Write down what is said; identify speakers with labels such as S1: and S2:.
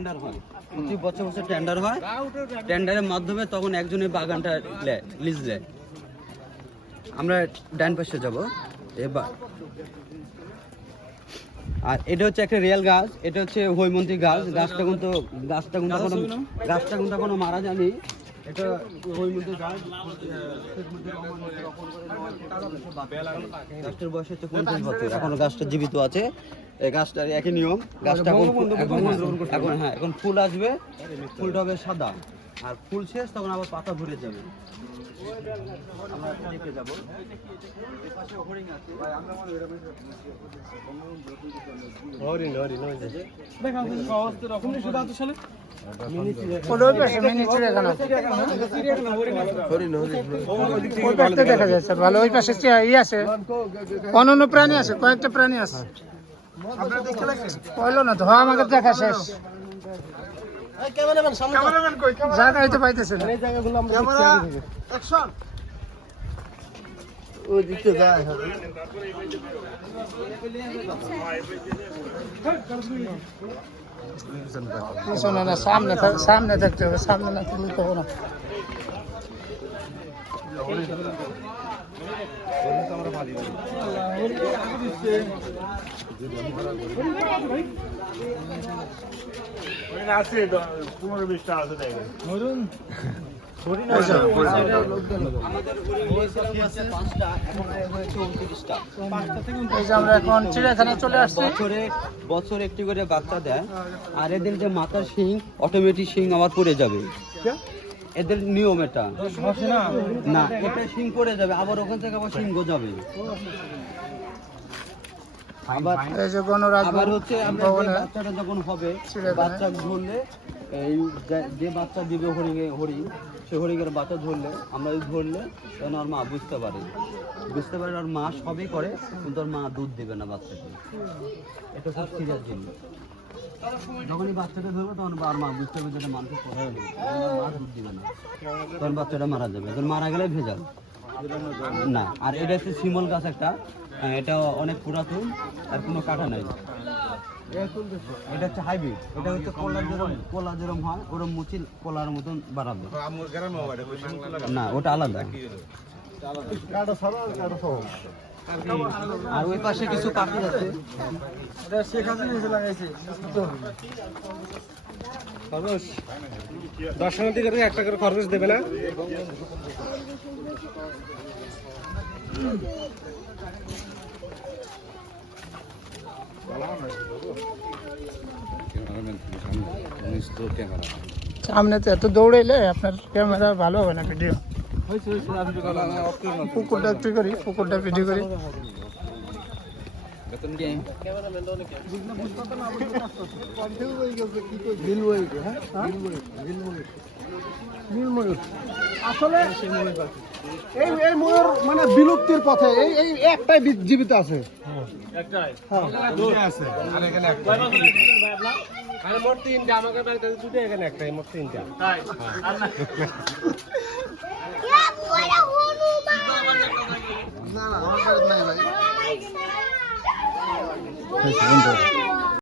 S1: Tender হয়। প্রতি বছর বছর টেন্ডার হয়। টেন্ডারের মাধ্যমে তখন বাগানটা লিজ দেয়। আমরা ডান পাশে যাব। এবার আর এটা হচ্ছে একটা রিয়েল গাছ এটা হচ্ছে হৈমন্তী গাছ। গাছটা কিন্তু গাছটা কিন্তু কোনো গাছটা কিন্তু কোনো মারা যায়নি। এটা হৈমন্তী গাছ গাছটার বয়স হচ্ছে পঞ্চাশ বছর এখনও গাছটা জীবিত আছে। এই গাছটার একই নিয়ম গাছটা এখন হ্যাঁ এখন ফুল আসবে ফুলটা হবে সাদা। আর ফুল শেষ তখন আবার পাতা ভরে যাবে। আমরা দেখে যাব। এই পাশে হরিণ।
S2: দেখা যায় স্যার, ভালো, ওই পাশে ই আছে। অনন্য প্রাণী আছে, কয়েকটা প্রাণী আছে। কইলো না তো হ্যাঁ আমাকে দেখা শেষ। জায়গায় তো পাইতেছে না। পিছনে না সামনে সামনে থাকতে হবে সামনে না
S1: আছে
S2: এই যে আমরা এখন চিড়িয়াখানায় চলে আসছি।
S1: বছরে বছর একটি করে বাচ্চা দেয় আর এদের যে মাথার শিং অটোমেটিক শিং আবার পড়ে যাবে। এদের নিয়ম এটা। না? এটা শিং পড়ে যাবে আবার ওখান থেকে আবার শিং গজাবে। আবার হচ্ছে আমরা বাচ্চাটা যখন হবে। বাচ্চা ধরলে এই যে- বাচ্চা দিবে হরিণে হরিণ সে হরিণের বাচ্চা ধরলে, আমরা এই ধরলে তখন ওর মা বুঝতে পারে। বুঝতে পারে ওর মা সবই করে, কিন্তু ওর মা দুধ দেবে না বাচ্চাকে। এটা খুব সিরিয়াস জিনিস। যখনই বাচ্চাটা ধরবে, তখন আর মা বুঝতে পারবে যে এটা মানুষের কথা মা দুধ দিবে না। তখন বাচ্চাটা মারা যাবে। তখন মারা গেলে ভেজাল। না, আর এটা হচ্ছে শিমল গাছ একটা। এটা অনেক পুরাতন, আর কোনো কাটা নাই। এটা হচ্ছে হাইব্রিড। এটা হচ্ছে কলা যেরকম কলা যেরকম হয় ওরকম মুচি কলার মতন বাড়াবে। না ওটা আলাদা। আর ওই পাশে কিছু পাখি আছে।
S3: দর্শনার্থী করে একটা করে খরচ দেবে না?
S2: সামনে তো এত দৌড়াইলে আপনার ক্যামেরা ভালো হবে না ভিডিও পুকুরটা একটু করি পুকুরটা ভিডিও করি।
S3: আসলে এই এই ময়ূর মানে বিলুপ্তির পথে। এই এই একটাই জীবিত আছে। মোট তিনটা আমাকে বাড়িতে দুটো এখানে একটাই মোট তিনটা।
S2: 开始运动